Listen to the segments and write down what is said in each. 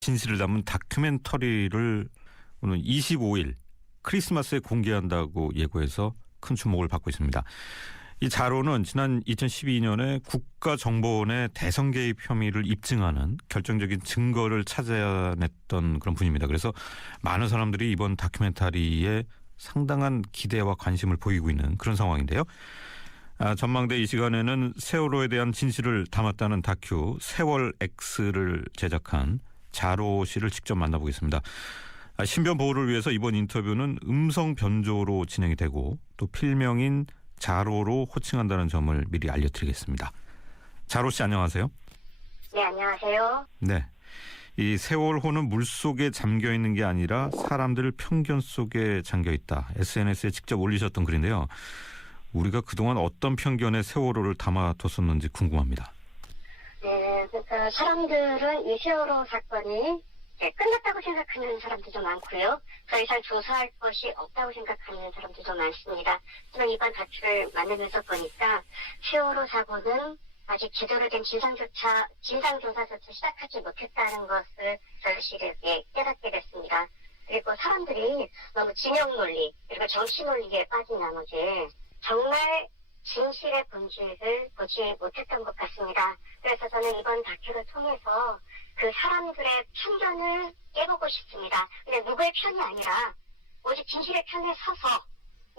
진실을 담은 다큐멘터리를 오늘 25일 크리스마스에 공개한다고 예고해서 큰 주목을 받고 있습니다. 이 자료는 지난 2012년에 국가정보원의 대선 개입 혐의를 입증하는 결정적인 증거를 찾아냈던 그런 분입니다. 그래서 많은 사람들이 이번 다큐멘터리에 상당한 기대와 관심을 보이고 있는 그런 상황인데요. 전망대 이 시간에는 세월호에 대한 진실을 담았다는 다큐 세월 X를 제작한 자로 씨를 직접 만나보겠습니다. 신변 보호를 위해서 이번 인터뷰는 음성 변조로 진행이 되고 또 필명인 자로로 호칭한다는 점을 미리 알려드리겠습니다. 자로 씨 안녕하세요. 네, 안녕하세요. 네, 이 세월호는 물속에 잠겨 있는 게 아니라 사람들 편견 속에 잠겨 있다. SNS에 직접 올리셨던 글인데요. 우리가 그동안 어떤 편견에 세월호를 담아뒀었는지 궁금합니다. 네, 그러니까 사람들은 이 세월호 사건이 끝났다고 생각하는 사람들도 많고요. 더 이상 조사할 것이 없다고 생각하는 사람들도 많습니다. 하지만 이번 다큐를 만나면서 보니까 세월호 사고는 아직 제대로 된 진상조사조차 시작하지 못했다는 것을 절실하게 깨닫게 됐습니다. 그리고 사람들이 너무 진영 논리 그리고 정치 논리에 빠진 나머지 정말 진실의 본질을 보지 못했던 것 같습니다. 그래서 저는 이번 다큐를 통해서 그 사람들의 편견을 깨보고 싶습니다. 근데 누구의 편이 아니라 오직 진실의 편에 서서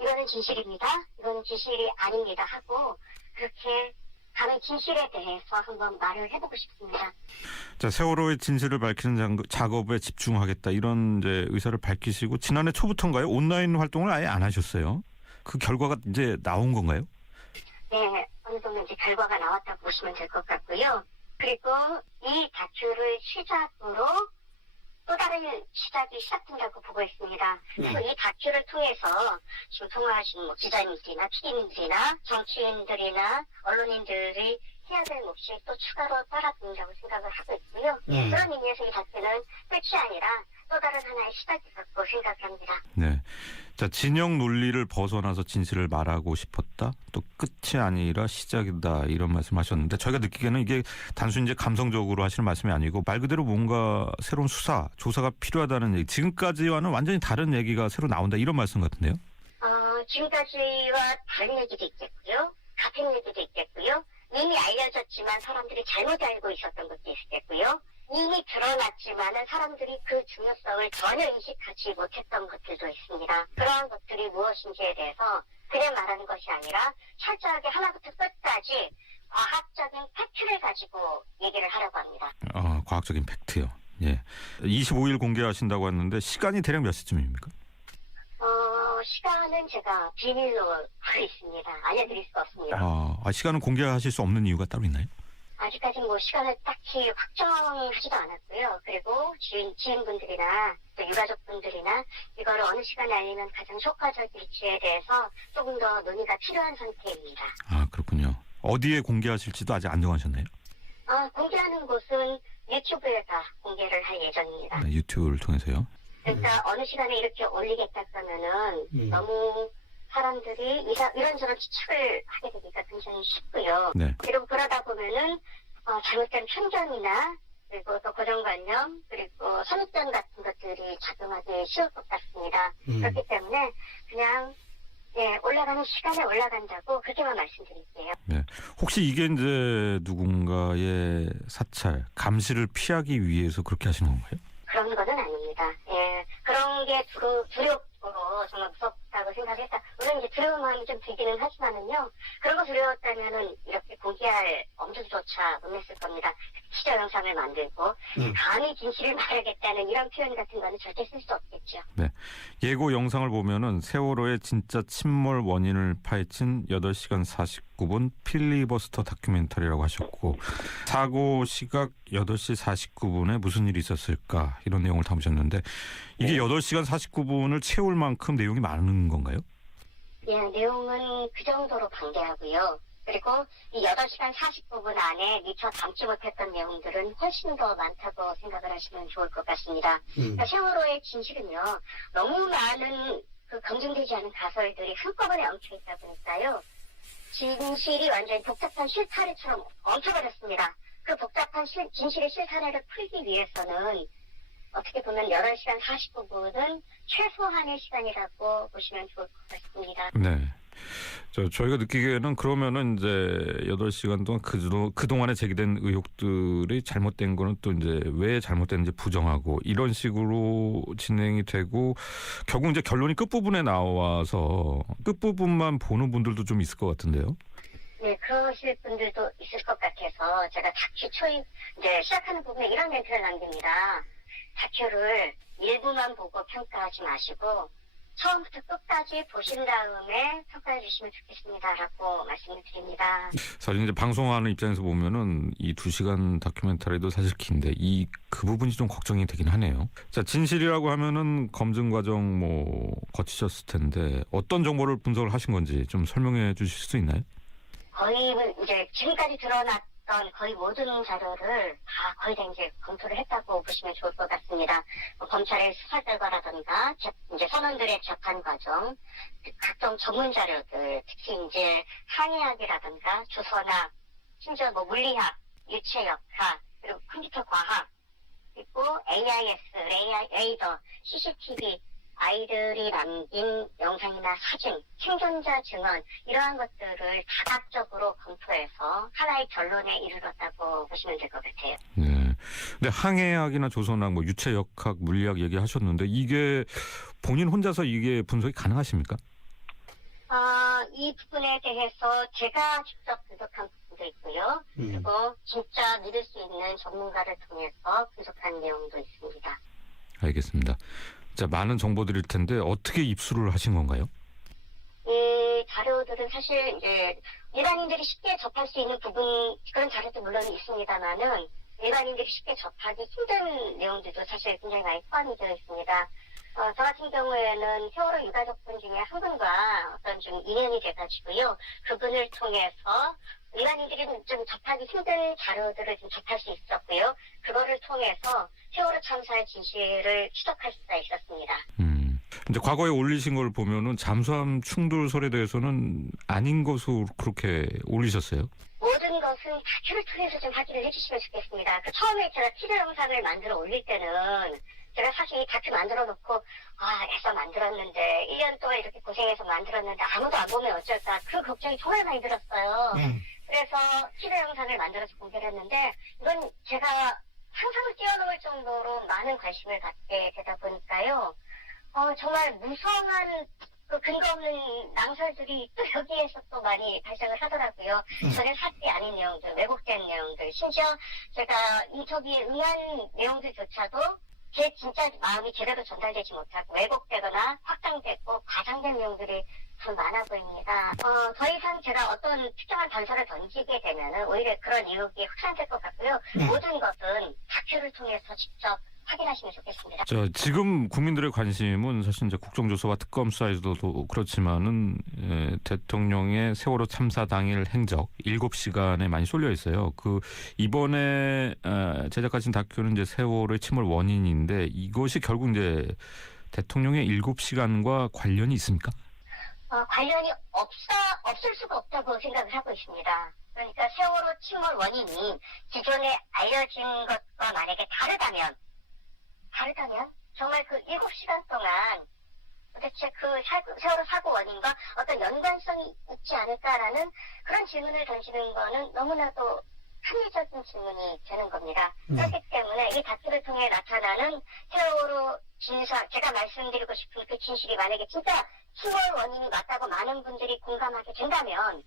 이거는 진실입니다. 이거는 진실이 아닙니다 하고 그렇게 다른 진실에 대해서 한번 말을 해보고 싶습니다. 자, 세월호의 진실을 밝히는 작업에 집중하겠다 이런 이제 의사를 밝히시고 지난해 초부터인가요? 온라인 활동을 아예 안 하셨어요. 그 결과가 이제 나온 건가요? 네, 어느 정도 이제 결과가 나왔다고 보시면 될 것 같고요. 그리고 이 다큐를 시작으로 또 다른 시작이 시작된다고 보고 있습니다. 그리고 이 다큐를 통해서 지금 통화하신 기자님들이나 PD님들이나 정치인들이나 언론인들이 해야 될 몫이 또 추가로 따라붙는다고 생각을 하고 있고요. 그런 의미에서 이 다큐는 끝이 아니라 또 다른 하나의 시작이라고 생각합니다. 네. 자, 진영 논리를 벗어나서 진실을 말하고 싶었다. 또 끝이 아니라 시작이다. 이런 말씀하셨는데 저희가 느끼기에는 이게 단순히 이제 감성적으로 하시는 말씀이 아니고 말 그대로 뭔가 새로운 수사, 조사가 필요하다는 얘기. 지금까지와는 완전히 다른 얘기가 새로 나온다. 이런 말씀 같은데요. 지금까지와 다른 얘기도 있겠고요. 같은 얘기도 있겠고요. 이미 알려졌지만 사람들이 잘못 알고 있었던 것도 있겠고요. 이미 드러났지만은 사람들이 그 중요성을 전혀 인식하지 못했던 것들도 있습니다. 그러한 것들이 무엇인지에 대해서 그냥 말하는 것이 아니라 철저하게 하나부터 끝까지 과학적인 팩트를 가지고 얘기를 하려고 합니다. 과학적인 팩트요. 예. 25일 공개하신다고 했는데 시간이 대략 몇 시쯤입니까? 시간은 제가 비밀로 하고 있습니다. 알려드릴 수가 없습니다. 시간은 공개하실 수 없는 이유가 따로 있나요? 아직까지 시간을 딱히 확정하지도 않았고요. 그리고 지인분들이나 또 유가족분들이나 이거를 어느 시간에 알리면 가장 효과적일지에 대해서 조금 더 논의가 필요한 상태입니다. 그렇군요. 어디에 공개하실지도 아직 안 정하셨나요? 공개하는 곳은 유튜브에다 공개를 할 예정입니다. 네, 유튜브를 통해서요. 그러니까 어느 시간에 이렇게 올리겠다 그러면은 너무 사람들이 이런저런 추측을 하게 되니까 굉장히 쉽고요. 네. 그리고 그러다 보면은 잘못된 편견이나 그리고 또 고정관념 그리고 선입견 같은 것들이 작용하기 쉬울 것 같습니다. 그렇기 때문에 그냥 올라가는 시간에 올라간다고 그렇게만 말씀드릴게요. 네. 혹시 이게 이제 누군가의 사찰, 감시를 피하기 위해서 그렇게 하시는 건가요? 그런 거는 아닙니다. 그런 게 두렵고 정말 무섭다고 생각했다. 물론 이제 두려운 마음이 좀 들기는 하지만은요. 그런 거 두려웠다면은 이렇게 공개할 엄두조차 못 냈을 겁니다. 시저 영상을 만들고 감히 진실을 말하겠다는 이런 표현 같은 거는 절대 쓸 수 없겠죠. 네. 예고 영상을 보면은 세월호의 진짜 침몰 원인을 파헤친 8시간 49분 필리버스터 다큐멘터리라고 하셨고 사고 시각 8시 49분에 무슨 일이 있었을까 이런 내용을 담으셨는데 이게 8시간 49분을 채울 만큼 내용이 많은 건가요? 예, 내용은 그 정도로 방대하고요. 그리고 이 8시간 49분 안에 미처 담지 못했던 내용들은 훨씬 더 많다고 생각을 하시면 좋을 것 같습니다. 그러니까 세월호의 진실은요, 너무 많은 검증되지 않은 가설들이 한꺼번에 엉켜있다 보니까요, 진실이 완전히 복잡한 실타래처럼 엉켜버렸습니다. 그 복잡한 진실의 실타래를 풀기 위해서는 어떻게 보면 8시간 49분은 최소한의 시간이라고 보시면 좋을 것 같습니다. 네. 저희가 느끼기에는 그러면은 이제 8시간 동안 그동안에 제기된 의혹들이 잘못된 거는 또 이제 왜 잘못됐는지 부정하고 이런 식으로 진행이 되고 결국 이제 결론이 끝부분에 나와서 끝부분만 보는 분들도 좀 있을 것 같은데요. 네, 그러실 분들도 있을 것 같아서 제가 다큐 이제 시작하는 부분에 이런 멘트를 남깁니다. 다큐를 일부만 보고 평가하지 마시고 처음부터 끝까지 보신 다음에 평가해 주시면 좋겠습니다라고 말씀을 드립니다. 사실 이제 방송하는 입장에서 보면은 이 2시간 다큐멘터리도 사실 긴데 그 부분이 좀 걱정이 되긴 하네요. 자, 진실이라고 하면은 검증 과정 거치셨을 텐데 어떤 정보를 분석을 하신 건지 좀 설명해 주실 수 있나요? 거의 이제 지금까지 드러났던 거의 모든 자료를 거의 다 이제 검토를 했다고 보시면 좋을 것 같습니다. 검찰의 수사 결과라든가 이제 선원들의 재판 과정, 각종 전문 자료들, 특히 이제 항해학이라든가 주선학, 심지어 물리학, 유체역학, 그리고 컴퓨터 과학, 그리고 AIS, 레이더, CCTV, 아이들이 남긴 영상이나 사진, 생존자 증언 이러한 것들을 다각적으로 검토해서 하나의 결론에 이르렀다고 보시면 될 것 같아요. 네. 근데 항해학이나 조선학, 유체역학, 물리학 얘기하셨는데 이게 본인 혼자서 이게 분석이 가능하십니까? 이 부분에 대해서 제가 직접 분석한 부분도 있고요. 그리고 진짜 믿을 수 있는 전문가를 통해서 분석한 내용도 있습니다. 알겠습니다. 자, 많은 정보들일 텐데 어떻게 입수를 하신 건가요? 이 자료들은 사실 이제 일반인들이 쉽게 접할 수 있는 부분 그런 자료도 물론 있습니다만은 일반인들이 쉽게 접하기 힘든 내용들도 사실 굉장히 많이 포함이 되어 있습니다. 저 같은 경우에는 세월호 유가족분 중에 한 분과 어떤 좀 인연이 돼가지고요. 그분을 통해서 일반인들이 좀 접하기 힘든 자료들을 좀 접할 수 있었고요. 그거를 통해서 세월호 참사의 진실을 추적할 수가 있었습니다. 이제 과거에 올리신 걸 보면은 잠수함 충돌설에 대해서는 아닌 것으로 그렇게 올리셨어요? 모든 것은 다큐를 통해서 좀 확인을 해주시면 좋겠습니다. 처음에 제가 티저 영상을 만들어 올릴 때는 제가 사실 이 다큐 만들어 놓고 애써 만들었는데 1년 동안 이렇게 고생해서 만들었는데 아무도 안 보면 어쩔까 그 걱정이 정말 많이 들었어요. 그래서 티저 영상을 만들어서 공개를 했는데 이건 제가 상상을 뛰어넘을 정도로 많은 관심을 갖게 되다 보니까요. 정말 무성한 그 근거 없는 낭설들이 또 여기에서 또 많이 발생을 하더라고요. 전혀 사실이 아닌 내용들, 왜곡된 내용들, 심지어 제가 인터뷰에 응한 내용들조차도 제 진짜 마음이 제대로 전달되지 못하고 왜곡되거나 확장됐고 과장된 내용들이 참 많아 보입니다. 더 이상 제가 어떤 특정한 단서를 던지게 되면은 오히려 그런 의혹이 확산될 것 같고요. 모든 것은 다큐를 통해서 직접 확인하시면 좋겠습니다. 자, 지금 국민들의 관심은 사실 이제 국정조사와 특검 수사에서도 그렇지만은 대통령의 세월호 참사 당일 행적 7시간에 많이 쏠려 있어요. 이번에 제작하신 다큐는 이제 세월호의 침몰 원인인데 이것이 결국 이제 대통령의 7시간과 관련이 있습니까? 관련이 없을 수가 없다고 생각을 하고 있습니다. 그러니까 세월호 침몰 원인이 기존에 알려진 것과 만약에 다르다면 정말 그 7시간 동안 도대체 그 세월호 사고 원인과 어떤 연관성이 있지 않을까라는 그런 질문을 던지는 거는 너무나도 합리적인 질문이 되는 겁니다. 그렇기 때문에 이 다큐를 통해 나타나는 세월호 진상, 제가 말씀드리고 싶은 그 진실이 만약에 진짜 침몰 원인이 맞다고 많은 분들이 공감하게 된다면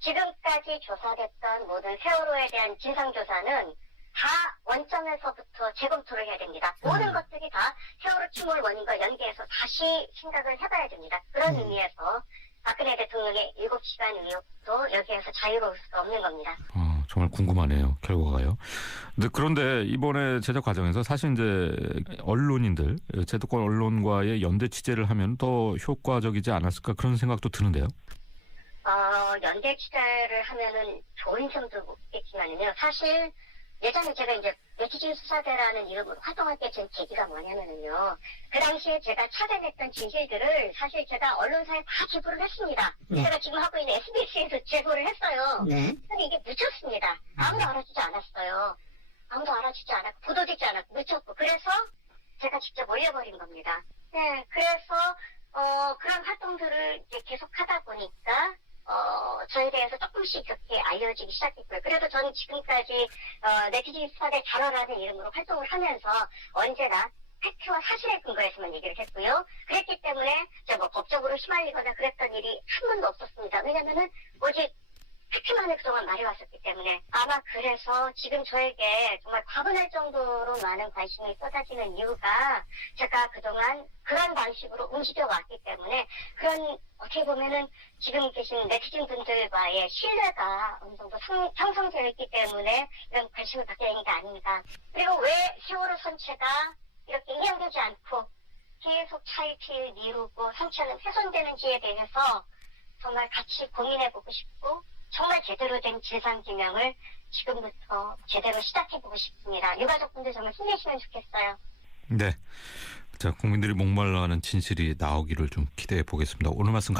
지금까지 조사됐던 모든 세월호에 대한 진상조사는 다 원점에서부터 재검토를 해야 됩니다. 모든 것들이 다 세월호 침몰 원인과 연계해서 다시 생각을 해봐야 됩니다. 그런 의미에서 박근혜 대통령의 7시간 의혹도 여기에서 자유로울 수가 없는 겁니다. 정말 궁금하네요. 결과가요. 그런데 이번에 제작 과정에서 사실 이제 언론인들, 제도권 언론과의 연대 취재를 하면 더 효과적이지 않았을까 그런 생각도 드는데요. 연대 취재를 하면은 좋은 점도 있겠지만요. 사실 예전에 제가 이제 네티즌 수사대라는 이름으로 활동할 때 제 계기가 뭐냐면은요. 그 당시에 제가 찾아냈던 진실들을 사실 제가 언론사에 다 제보를 했습니다. 제가 지금 하고 있는 SBS에서 제보를 했어요. 근데 이게 묻혔습니다. 아무도 알아주지 않았어요. 아무도 알아주지 않았고 보도되지 않았고 묻혔고 그래서 제가 직접 올려버린 겁니다. 네, 그래서 그런 활동들을 이제 계속 하다 보니까 저에 대해서 조금씩 그렇게 알려지기 시작했고요. 그래도 저는 지금까지 네티즌 스팟의 자로라는 이름으로 활동을 하면서 언제나 팩트와 사실에 근거해서만 얘기를 했고요. 그랬기 때문에 제가 뭐 법적으로 휘말리거나 그랬던 일이 한 번도 없었습니다. 왜냐면은 오직 팩트만을 그동안 말해왔었기 때문에 아마 그래서 지금 저에게 정말 과분할 정도로 많은 관심이 쏟아지는 이유가 제가 그동안 그런 방식으로 움직여왔기 때문에 그런 어떻게 보면은 지금 계신 네티즌 분들과의 신뢰가 어느 정도 형성되어 있기 때문에 이런 관심을 받게 된 게 아닌가. 그리고 왜 세월호 선체가 이렇게 인양되지 않고 계속 차일피일 미루고 선체는 훼손되는지에 대해서 정말 같이 고민해보고 싶고 정말 제대로 된 진상규명을 지금부터 제대로 시작해보고 싶습니다. 유가족분들 정말 힘내시면 좋겠어요. 네. 자, 국민들이 목말라하는 진실이 나오기를 좀 기대해 보겠습니다. 오늘 말씀